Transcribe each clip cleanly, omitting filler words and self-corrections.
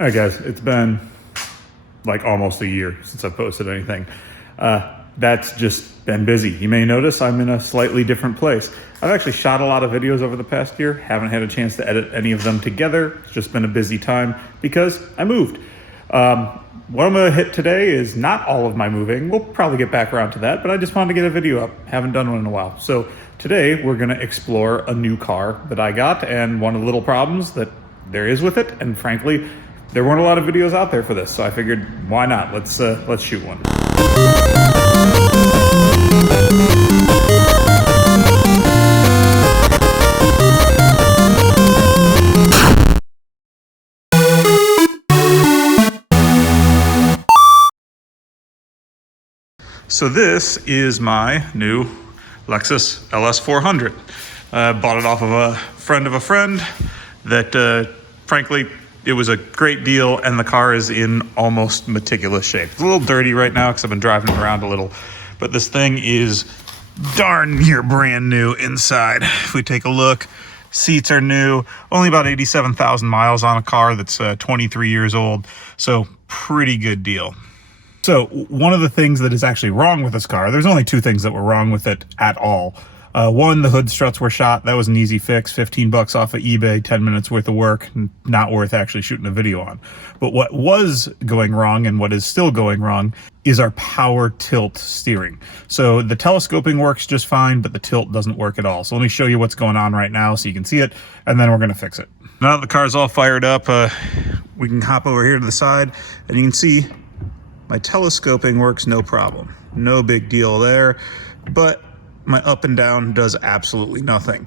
All right, guys, it's been like almost a year since I've posted anything. That's just been busy. You may notice I'm in a slightly different place. I've actually shot a lot of videos over the past year, haven't had a chance to edit any of them together. It's just been a busy time because I moved. What I'm gonna hit today is not all of my moving. We'll probably get back around to that, but I just wanted to get a video up. Haven't done one in a while. So today we're gonna explore a new car that I got and one of the little problems that there is with it. And frankly, there weren't a lot of videos out there for this, so I figured, why not? Let's shoot one. So this is my new Lexus LS400. Bought it off of a friend that, frankly, it was a great deal, and the car is in almost meticulous shape. It's a little dirty right now because I've been driving it around a little, but this thing is darn near brand new inside. If we take a look, seats are new, only about 87,000 miles on a car that's 23 years old, so pretty good deal. So one of the things that is actually wrong with this car, there's only two things that were wrong with it at all. One, the hood struts were shot. That was an easy fix, 15 bucks off of eBay, 10 minutes worth of work, not worth actually shooting a video on. But what was going wrong and what is still going wrong is our power tilt steering. So the telescoping works just fine, but the tilt doesn't work at all. So let me show you what's going on right now so you can see it, and then we're gonna fix it. Now that the car's all fired up, we can hop over here to the side, and you can see my telescoping works no problem. No big deal there, but my up and down does absolutely nothing.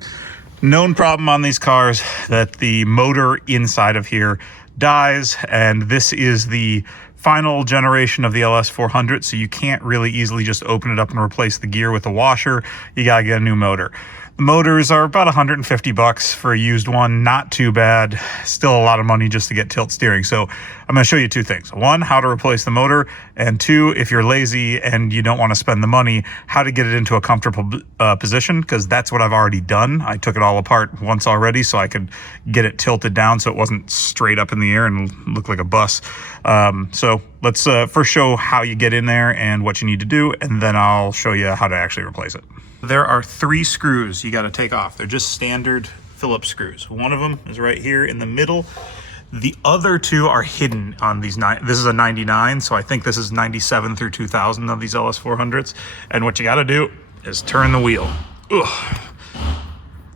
Known problem on these cars that the motor inside of here dies, and this is the final generation of the LS400, so you can't really easily just open it up and replace the gear with a washer. You gotta get a new motor. The motors are about 150 bucks for a used one, not too bad. Still a lot of money just to get tilt steering. So I'm gonna show you two things. One, how to replace the motor, and two, if you're lazy and you don't wanna spend the money, how to get it into a comfortable position, because that's what I've already done. I took it all apart once already so I could get it tilted down so it wasn't straight up in the air and look like a bus. So let's first show how you get in there and what you need to do, and then I'll show you how to actually replace it. There are 3 screws you got to take off. They're just standard Phillips screws. One of them is right here in the middle. The other 2 are hidden on these. This is a 99, so I think this is 97 through 2000 of these LS400s. And what you got to do is turn the wheel. Ugh.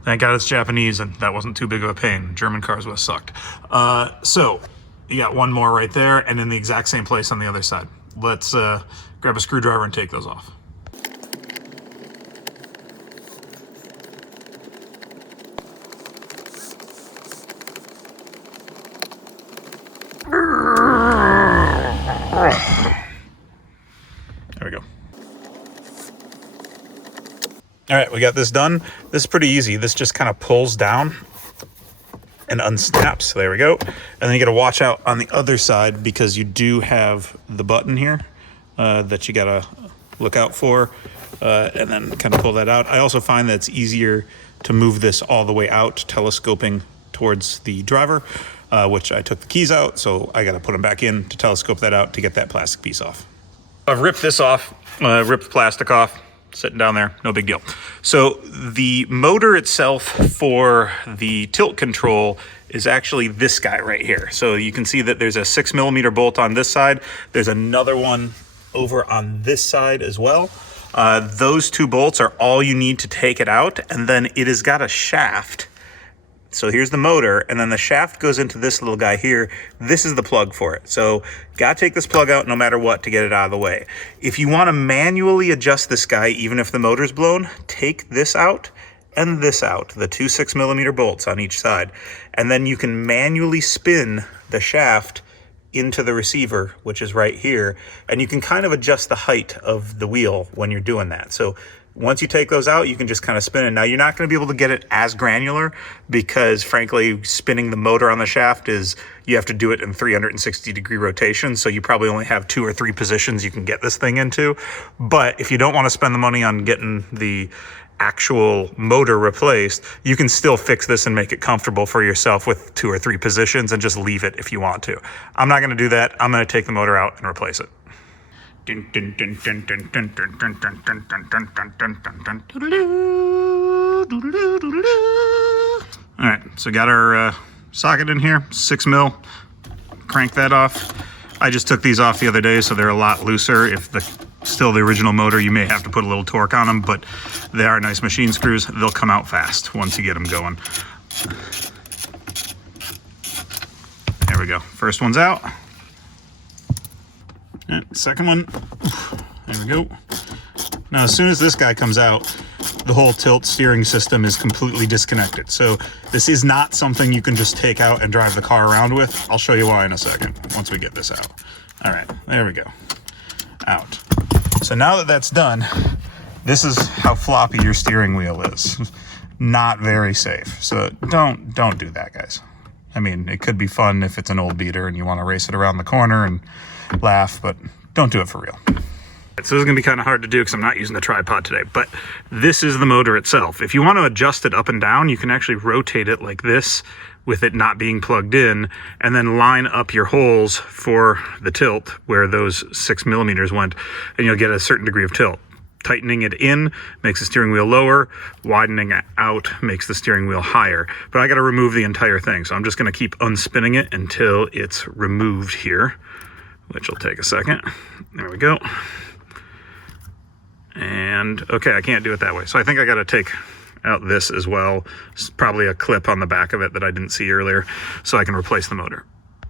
Thank God it's Japanese, and that wasn't too big of a pain. German cars would have sucked. So you got one more right there, and in the exact same place on the other side. Let's grab a screwdriver and take those off. There we go. All right, we got this done. This is pretty easy. This just kind of pulls down and unsnaps. There we go. And then you got to watch out on the other side because you do have the button here that you got to look out for, and then kind of pull that out. I also find that it's easier to move this all the way out, telescoping towards the driver, which I took the keys out, so I got to put them back in to telescope that out to get that plastic piece off. I've ripped this off, ripped the plastic off, sitting down there, no big deal. So the motor itself for the tilt control is actually this guy right here. So you can see that there's a 6mm bolt on this side. There's another one over on this side as well. Those 2 bolts are all you need to take it out, and then it has got a shaft. So here's the motor, and then the shaft goes into this little guy here. This is the plug for it. So gotta take this plug out no matter what to get it out of the way. If you wanna manually adjust this guy, even if the motor's blown, take this out and this out, the 2 6mm bolts on each side. And then you can manually spin the shaft into the receiver, which is right here. And you can kind of adjust the height of the wheel when you're doing that. So once you take those out, you can just kind of spin it. Now, you're not going to be able to get it as granular because, frankly, spinning the motor on the shaft is, you have to do it in 360-degree rotation, so you probably only have 2 or 3 positions you can get this thing into. But if you don't want to spend the money on getting the actual motor replaced, you can still fix this and make it comfortable for yourself with 2 or 3 positions and just leave it if you want to. I'm not going to do that. I'm going to take the motor out and replace it. All right, so got our socket in here, 6 mil. Crank that off. I just took these off the other day, so they're a lot looser. If still the original motor, you may have to put a little torque on them, but they are nice machine screws. They'll come out fast once you get them going. There we go. First one's out. Second one. There we go. Now, as soon as this guy comes out, the whole tilt steering system is completely disconnected. So this is not something you can just take out and drive the car around with. I'll show you why in a second once we get this out. All right, there we go. Out. So now that that's done, this is how floppy your steering wheel is. Not very safe. So don't do that, guys. I mean, it could be fun if it's an old beater and you want to race it around the corner and laugh, but don't do it for real. So this is going to be kind of hard to do because I'm not using the tripod today, but this is the motor itself. If you want to adjust it up and down, you can actually rotate it like this with it not being plugged in, and then line up your holes for the tilt where those 6 millimeters went, and you'll get a certain degree of tilt. Tightening it in makes the steering wheel lower, widening it out makes the steering wheel higher. But I got to remove the entire thing, so I'm just going to keep unspinning it until it's removed here, which will take a second. There we go. And okay, I can't do it that way. So I think I got to take out this as well. It's probably a clip on the back of it that I didn't see earlier, so I can replace the motor.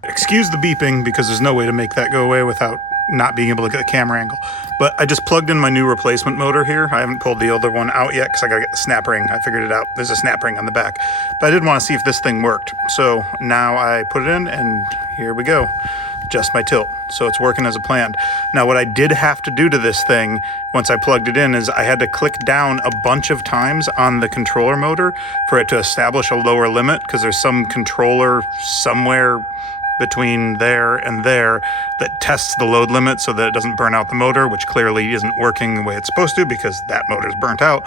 Excuse the beeping because there's no way to make that go away without not being able to get the camera angle. But I just plugged in my new replacement motor here. I haven't pulled the older one out yet because I gotta get the snap ring. I figured it out. There's a snap ring on the back. But I did want to see if this thing worked. So now I put it in and here we go. Just my tilt. So it's working as planned. Now what I did have to do to this thing once I plugged it in is I had to click down a bunch of times on the controller motor for it to establish a lower limit, because there's some controller somewhere between there and there that tests the load limit so that it doesn't burn out the motor, which clearly isn't working the way it's supposed to because that motor's burnt out.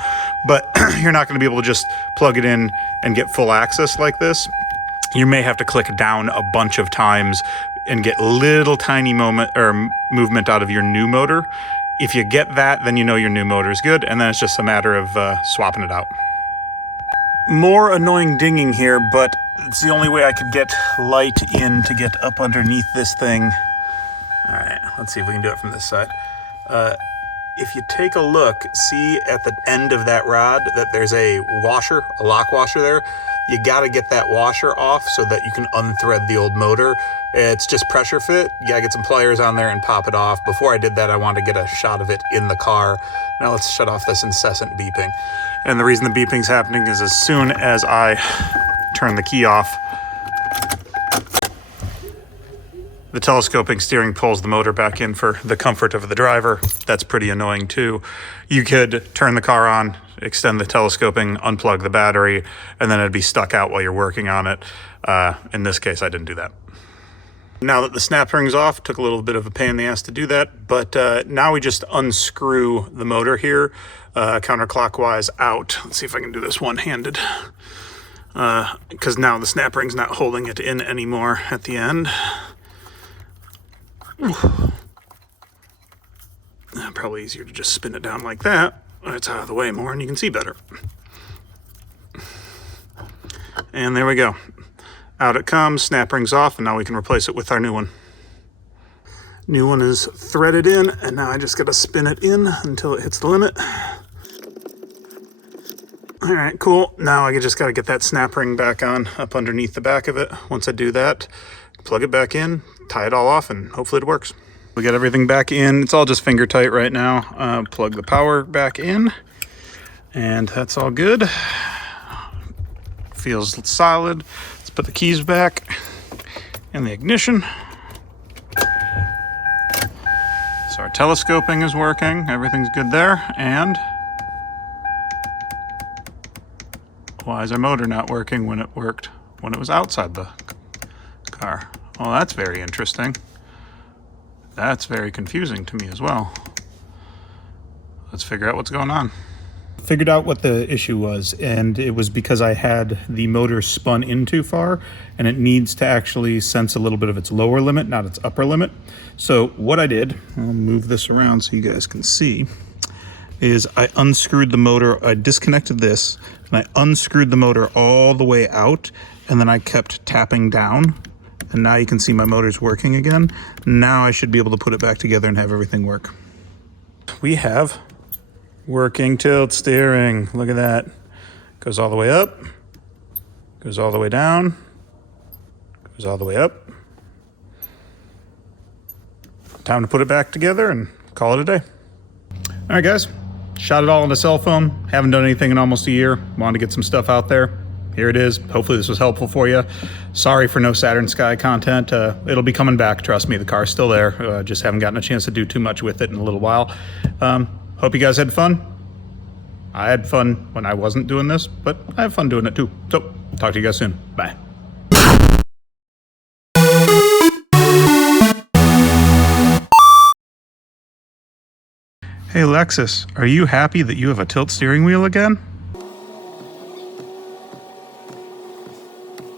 But you're not going to be able to just plug it in and get full access like this. You may have to click down a bunch of times and get little tiny movement out of your new motor. If you get that, then you know your new motor is good, and then it's just a matter of swapping it out. More annoying dinging here, but it's the only way I could get light in to get up underneath this thing. All right, let's see if we can do it from this side. If you take a look, see at the end of that rod that there's a washer, a lock washer there. You got to get that washer off so that you can unthread the old motor. It's just pressure fit. You got to get some pliers on there and pop it off. Before I did that, I wanted to get a shot of it in the car. Now let's shut off this incessant beeping. And the reason the beeping's happening is as soon as I turn the key off, the telescoping steering pulls the motor back in for the comfort of the driver. That's pretty annoying too. You could turn the car on, extend the telescoping, unplug the battery, and then it'd be stuck out while you're working on it. In this case, I didn't do that. Now that the snap ring's off, took a little bit of a pain in the ass to do that, but now we just unscrew the motor here, counterclockwise out. Let's see if I can do this one-handed, because now the snap ring's not holding it in anymore at the end. Probably easier to just spin it down like that. It's out of the way more and you can see better. And there we go. Out it comes, snap rings off, and now we can replace it with our new one. New one is threaded in, and now I just gotta spin it in until it hits the limit. All right, cool. Now I just gotta get that snap ring back on up underneath the back of it. Once I do that, plug it back in, tie it all off, and hopefully it works. We got everything back in. It's all just finger tight right now. Plug the power back in, and that's all good. Feels solid. Let's put the keys back in the ignition. So our telescoping is working. Everything's good there. And why is our motor not working when it worked when it was outside the car? Well, that's very interesting. That's very confusing to me as well. Let's figure out what's going on. Figured out what the issue was, and it was because I had the motor spun in too far, and it needs to actually sense a little bit of its lower limit, not its upper limit. So what I did, I'll move this around so you guys can see, is I unscrewed the motor, I disconnected this, and I unscrewed the motor all the way out, and then I kept tapping down, and now you can see my motor's working again. Now I should be able to put it back together and have everything work. We have working tilt steering. Look at that. Goes all the way up, goes all the way down, goes all the way up. Time to put it back together and call it a day. All right, guys. Shot it all on a cell phone. Haven't done anything in almost a year. Wanted to get some stuff out there. Here it is. Hopefully this was helpful for you. Sorry for no Saturn Sky content. It'll be coming back. Trust me, the car's still there. Just haven't gotten a chance to do too much with it in a little while. Hope you guys had fun. I had fun when I wasn't doing this, but I have fun doing it too. So, talk to you guys soon. Bye. Hey Lexus, are you happy that you have a tilt steering wheel again?